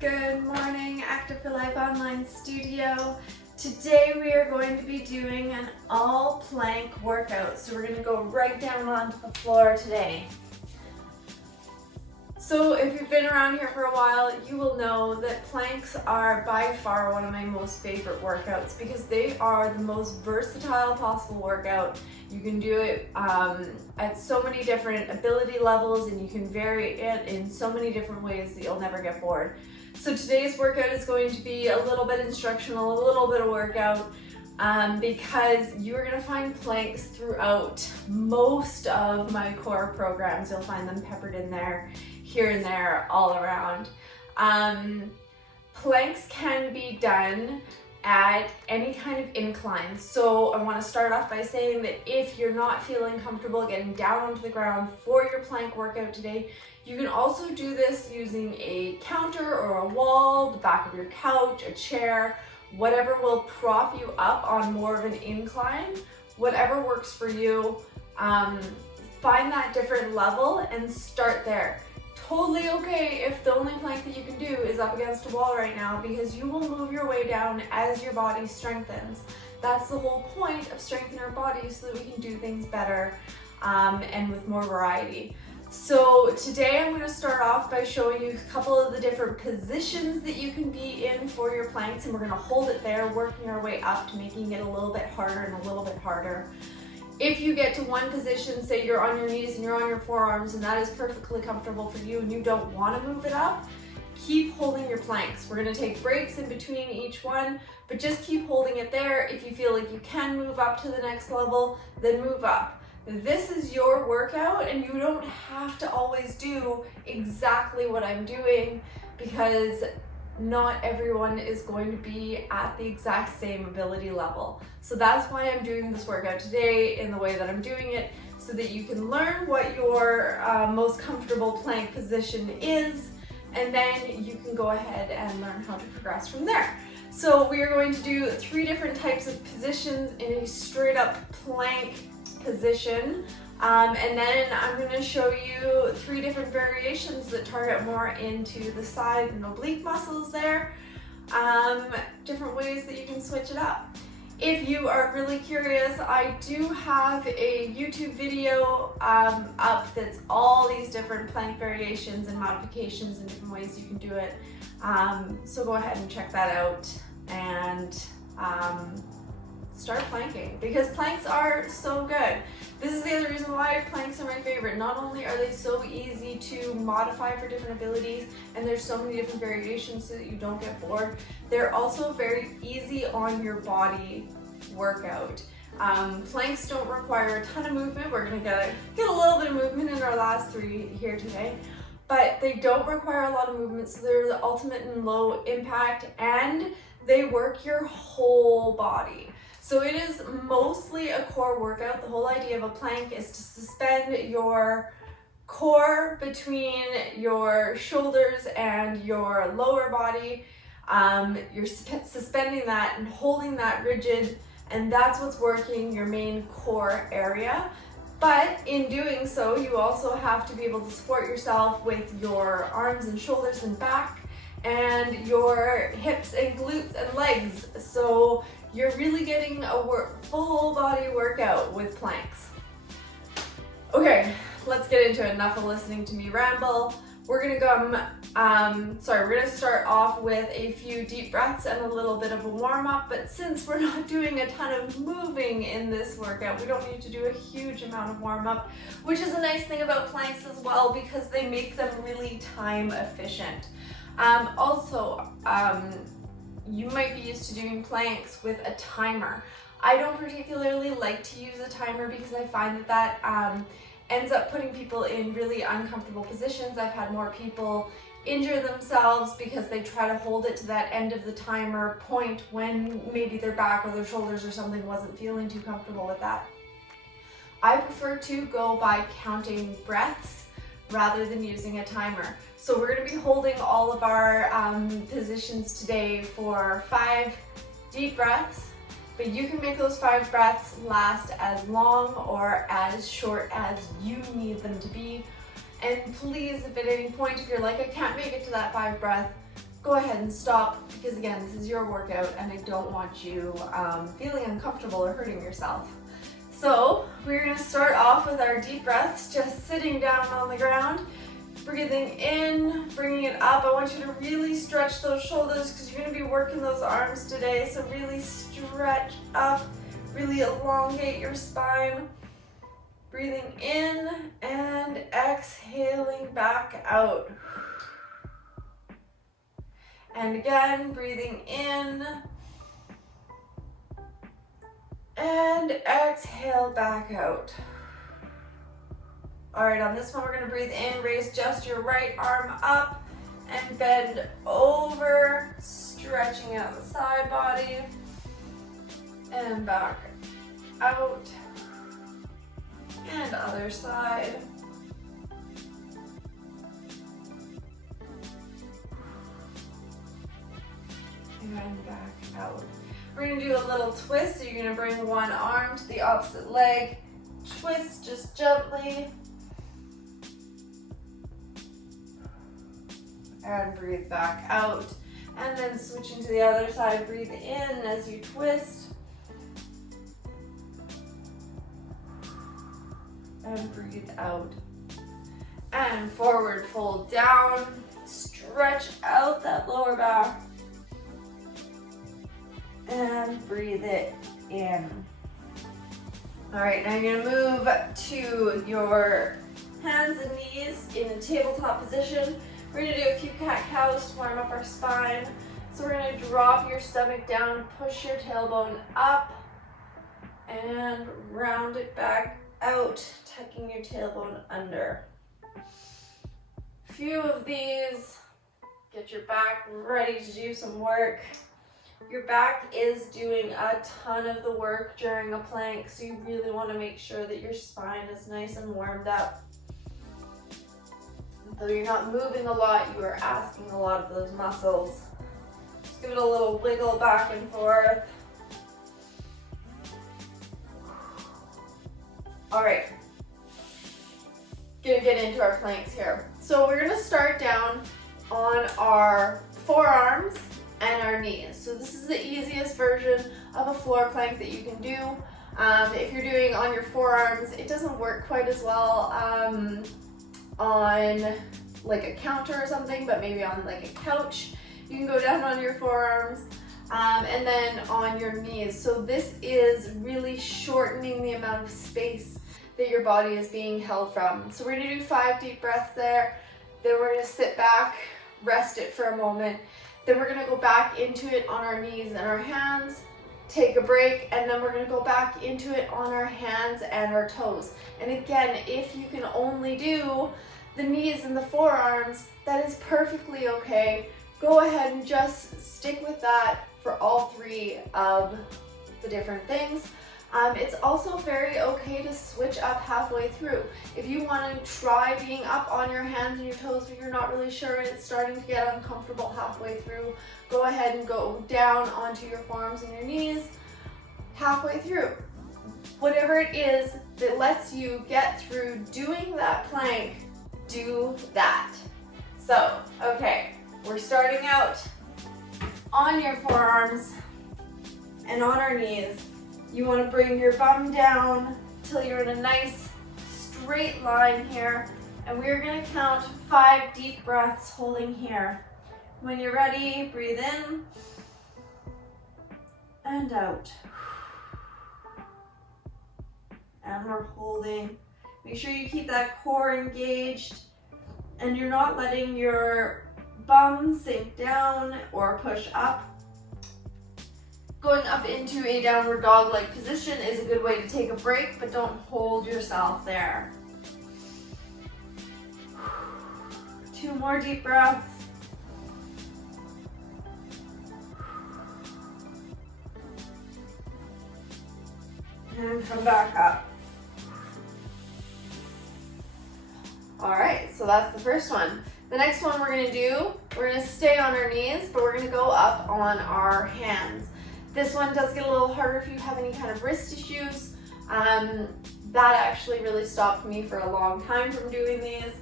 Good morning, Active for Life Online Studio. Today we are going to be doing an all plank workout. So we're going to go right down onto the floor today. So if you've been around here for a while, you will know that planks are by far one of my most favorite workouts because they are the most versatile possible workout. You can do it at so many different ability levels, and you can vary it in so many different ways that you'll never get bored. So today's workout is going to be a little bit instructional, a little bit of workout, because you're going to find planks throughout most of my core programs. You'll find them peppered in there, here and there, all around. Planks can be done at any kind of incline. So I want to start off by saying that if you're not feeling comfortable getting down onto the ground for your plank workout today, you can also do this using a counter or a wall, the back of your couch, a chair, whatever will prop you up on more of an incline, whatever works for you. Find that different level and start there. Totally okay if the only plank that you can do is up against a wall right now, because you will move your way down as your body strengthens. That's the whole point of strengthening our bodies, so that we can do things better and with more variety. So today I'm going to start off by showing you a couple of the different positions that you can be in for your planks, and we're going to hold it there, working our way up to making it a little bit harder and a little bit harder. If you get to one position, say you're on your knees and you're on your forearms, and that is perfectly comfortable for you and you don't want to move it up, keep holding your planks. We're going to take breaks in between each one, but just keep holding it there. If you feel like you can move up to the next level, then move up. This is your workout, and you don't have to always do exactly what I'm doing, because not everyone is going to be at the exact same ability level. So that's why I'm doing this workout today in the way that I'm doing it, so that you can learn what your most comfortable plank position is, and then you can go ahead and learn how to progress from there. So we are going to do 3 different types of positions in a straight up plank position, and then I'm going to show you 3 different variations that target more into the side and oblique muscles there, different ways that you can switch it up. If you are really curious, I do have a YouTube video up that's all these different plank variations and modifications and different ways you can do it, so go ahead and check that out and start planking, because planks are so good. This is the other reason why planks are my favorite. Not only are they so easy to modify for different abilities, and there's so many different variations so that you don't get bored, they're also very easy on your body workout. Planks don't require a ton of movement. We're going to get a little bit of movement in our last 3 here today, but they don't require a lot of movement, so they're the ultimate in low impact, and they work your whole body. So it is mostly a core workout. The whole idea of a plank is to suspend your core between your shoulders and your lower body. You're suspending that and holding that rigid, and that's what's working your main core area. But in doing so, you also have to be able to support yourself with your arms and shoulders and back, and your hips and glutes and legs. So you're really getting a full body workout with planks. Okay, let's get into it. Enough of listening to me ramble. We're gonna start off with a few deep breaths and a little bit of a warm up, but since we're not doing a ton of moving in this workout, we don't need to do a huge amount of warm up, which is a nice thing about planks as well, because they make them really time efficient. You might be used to doing planks with a timer. I don't particularly like to use a timer because I find that ends up putting people in really uncomfortable positions. I've had more people injure themselves because they try to hold it to that end of the timer point when maybe their back or their shoulders or something wasn't feeling too comfortable with that. I prefer to go by counting breaths rather than using a timer. So we're going to be holding all of our positions today for 5 deep breaths, but you can make those 5 breaths last as long or as short as you need them to be. And please, if at any point, if you're like, I can't make it to that 5 breath, go ahead and stop, because again, this is your workout and I don't want you feeling uncomfortable or hurting yourself. So we're gonna start off with our deep breaths, just sitting down on the ground, breathing in, bringing it up. I want you to really stretch those shoulders because you're gonna be working those arms today. So really stretch up, really elongate your spine. Breathing in and exhaling back out. And again, breathing in and exhale back out. All right, on this one, we're gonna breathe in, raise just your right arm up and bend over, stretching out the side body and back out. And other side. And back out. We're going to do a little twist. So you're going to bring one arm to the opposite leg. Twist just gently. And breathe back out. And then switching to the other side, breathe in as you twist. And breathe out. And forward fold down. Stretch out that lower back. And breathe it in. All right, now you're gonna move to your hands and knees in a tabletop position. We're gonna do a few cat-cows to warm up our spine. So we're gonna drop your stomach down, push your tailbone up, and round it back out, tucking your tailbone under. A few of these, get your back ready to do some work. Your back is doing a ton of the work during a plank, so you really want to make sure that your spine is nice and warmed up. Though you're not moving a lot, you are asking a lot of those muscles. Just give it a little wiggle back and forth. All right, gonna get into our planks here. So we're gonna start down on our forearms and our knees. So this is the easiest version of a floor plank that you can do. If you're doing on your forearms, it doesn't work quite as well on like a counter or something, but maybe on like a couch, you can go down on your forearms. And then on your knees. So this is really shortening the amount of space that your body is being held from. So we're gonna do 5 deep breaths there. Then we're gonna sit back, rest it for a moment. Then we're gonna go back into it on our knees and our hands, take a break, and then we're gonna go back into it on our hands and our toes. And again, if you can only do the knees and the forearms, that is perfectly okay. Go ahead and just stick with that for all 3 of the different things. It's also very okay to switch up halfway through. If you want to try being up on your hands and your toes but you're not really sure and it's starting to get uncomfortable halfway through, go ahead and go down onto your forearms and your knees halfway through. Whatever it is that lets you get through doing that plank, do that. So, okay, we're starting out on your forearms and on our knees. You want to bring your bum down till you're in a nice straight line here. And we're going to count 5 deep breaths holding here. When you're ready, breathe in and out. And we're holding. Make sure you keep that core engaged and you're not letting your bum sink down or push up. Going up into a downward dog-like position is a good way to take a break, but don't hold yourself there. 2 more deep breaths. And come back up. All right, so that's the first one. The next one we're gonna stay on our knees, but we're gonna go up on our hands. This one does get a little harder if you have any kind of wrist issues. That actually really stopped me for a long time from doing these.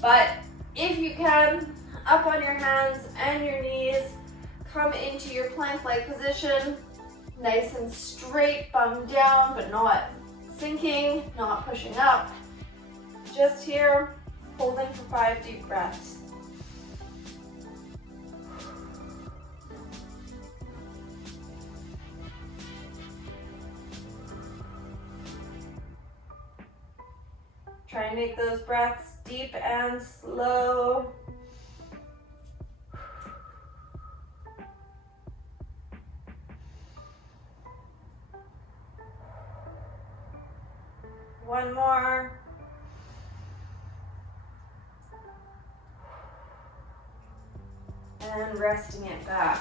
But if you can, up on your hands and your knees. Come into your plank-like position. Nice and straight, bum down, but not sinking, not pushing up. Just here, holding for 5 deep breaths. Try and make those breaths deep and slow. One more. And resting it back.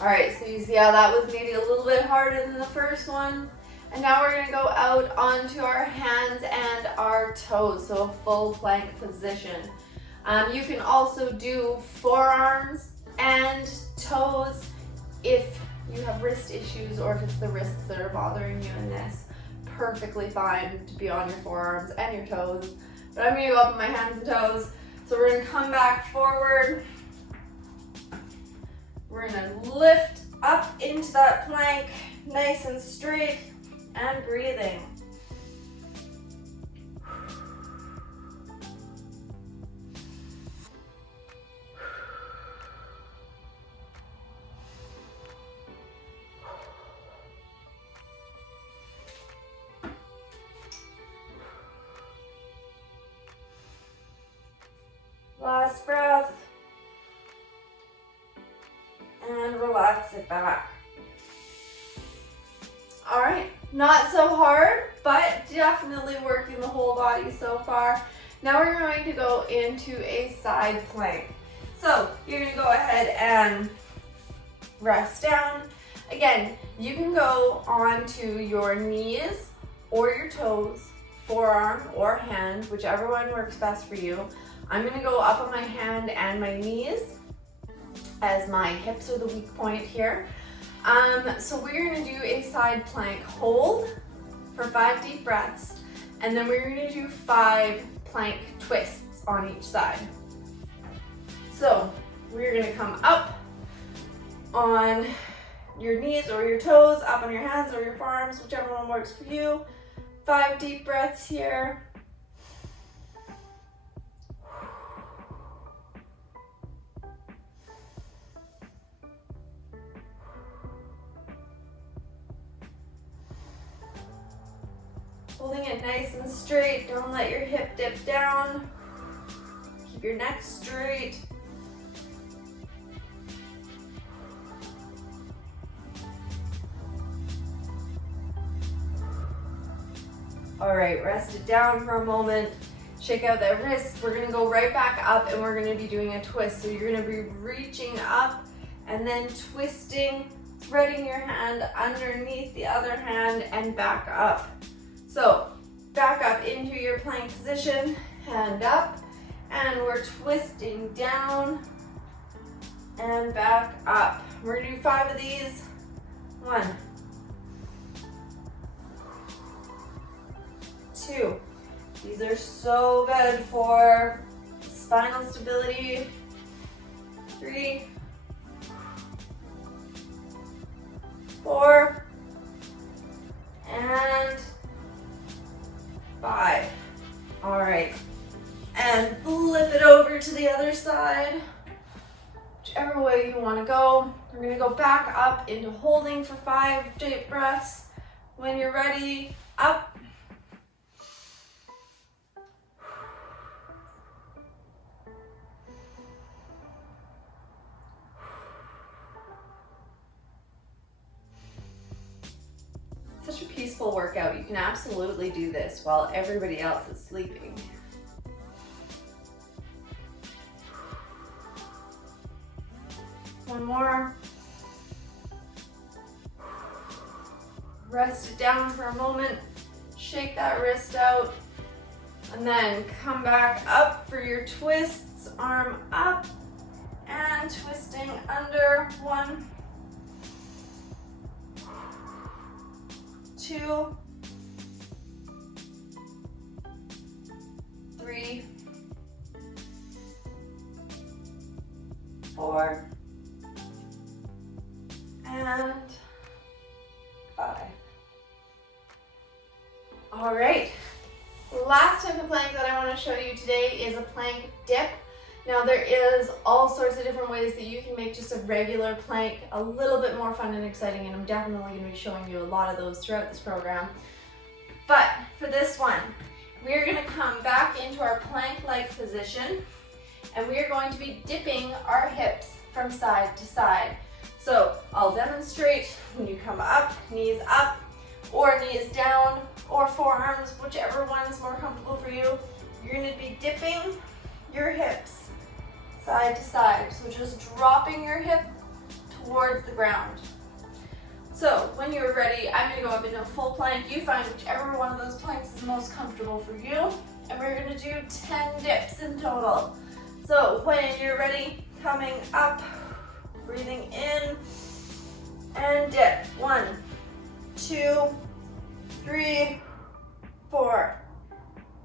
All right, so you see how that was maybe a little bit harder than the first one? And now we're gonna go out onto our hands and our toes, so a full plank position. You can also do forearms and toes if you have wrist issues or if it's the wrists that are bothering you in this. Perfectly fine to be on your forearms and your toes. But I'm gonna go up on my hands and toes. So we're gonna come back forward. We're gonna lift up into that plank, nice and straight. And breathing. Last breath. And relax it back. All right. Not so hard, but definitely working the whole body so far. Now we're going to go into a side plank. So you're gonna go ahead and rest down. Again, you can go onto your knees or your toes, forearm or hand, whichever one works best for you. I'm gonna go up on my hand and my knees as my hips are the weak point here. So we're gonna do a side plank hold for 5 deep breaths, and then we're gonna do 5 plank twists on each side. So we're gonna come up on your knees or your toes, up on your hands or your forearms, whichever one works for you. 5 deep breaths here. Holding it nice and straight. Don't let your hip dip down. Keep your neck straight. All right, rest it down for a moment. Shake out that wrist. We're gonna go right back up and we're gonna be doing a twist. So you're gonna be reaching up and then twisting, threading your hand underneath the other hand and back up. So back up into your plank position, hand up, and we're twisting down and back up. We're gonna do 5 of these. 1, 2. These are so good for spinal stability. 3, 4, and 5. All right, and flip it over to the other side. Whichever way you want to go. We're going to go back up into holding for 5 deep breaths. When you're ready, up. Such a peaceful workout. You can absolutely do this while everybody else is sleeping. One more. Rest it down for a moment. Shake that wrist out. And then come back up for your twists. Arm up and twisting under. 1, 2, 3, 4, and 5. All right, last type of plank that I want to show you today is a plank dip. Now there is all sorts of different ways that you can make just a regular plank a little bit more fun and exciting, and I'm definitely going to be showing you a lot of those throughout this program. But for this one, we're going to come back into our plank-like position, and we are going to be dipping our hips from side to side. So I'll demonstrate when you come up, knees up, or knees down, or forearms, whichever one is more comfortable for you. You're going to be dipping your hips side to side. So just dropping your hip towards the ground. So when you're ready, I'm going to go up into a full plank. You find whichever one of those planks is most comfortable for you. And we're going to do 10 dips in total. So when you're ready, coming up, breathing in, and dip. 1, 2, 3, 4,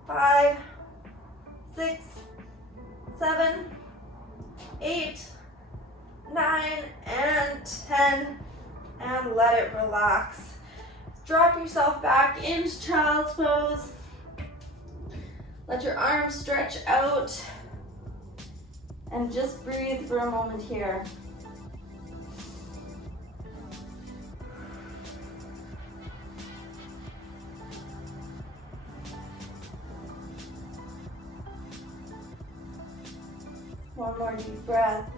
5, 6, 7, 8, 9, and 10. And let it relax. Drop yourself back into child's pose. Let your arms stretch out. And just breathe for a moment here. One more deep breath.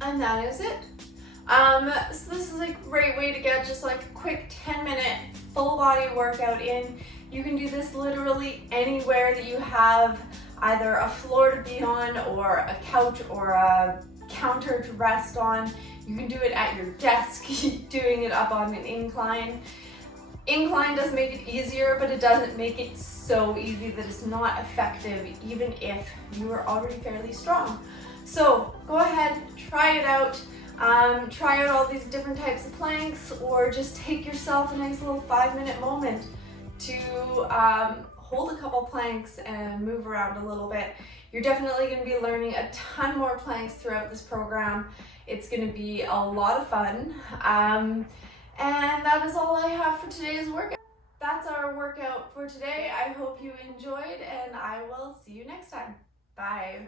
And that is it. So this is a great way to get just like a quick 10-minute full body workout in. You can do this literally anywhere that you have either a floor to be on, or a couch, or a counter to rest on. You can do it at your desk, doing it up on an incline. Incline does make it easier, but it doesn't make it so easy that it's not effective, even if you are already fairly strong. So go ahead, try it out. Try out all these different types of planks, or just take yourself a nice little 5-minute moment to hold a couple planks and move around a little bit. You're definitely going to be learning a ton more planks throughout this program. It's going to be a lot of fun. And that is all I have for today's workout. That's our workout for today. I hope you enjoyed, and I will see you next time. Bye.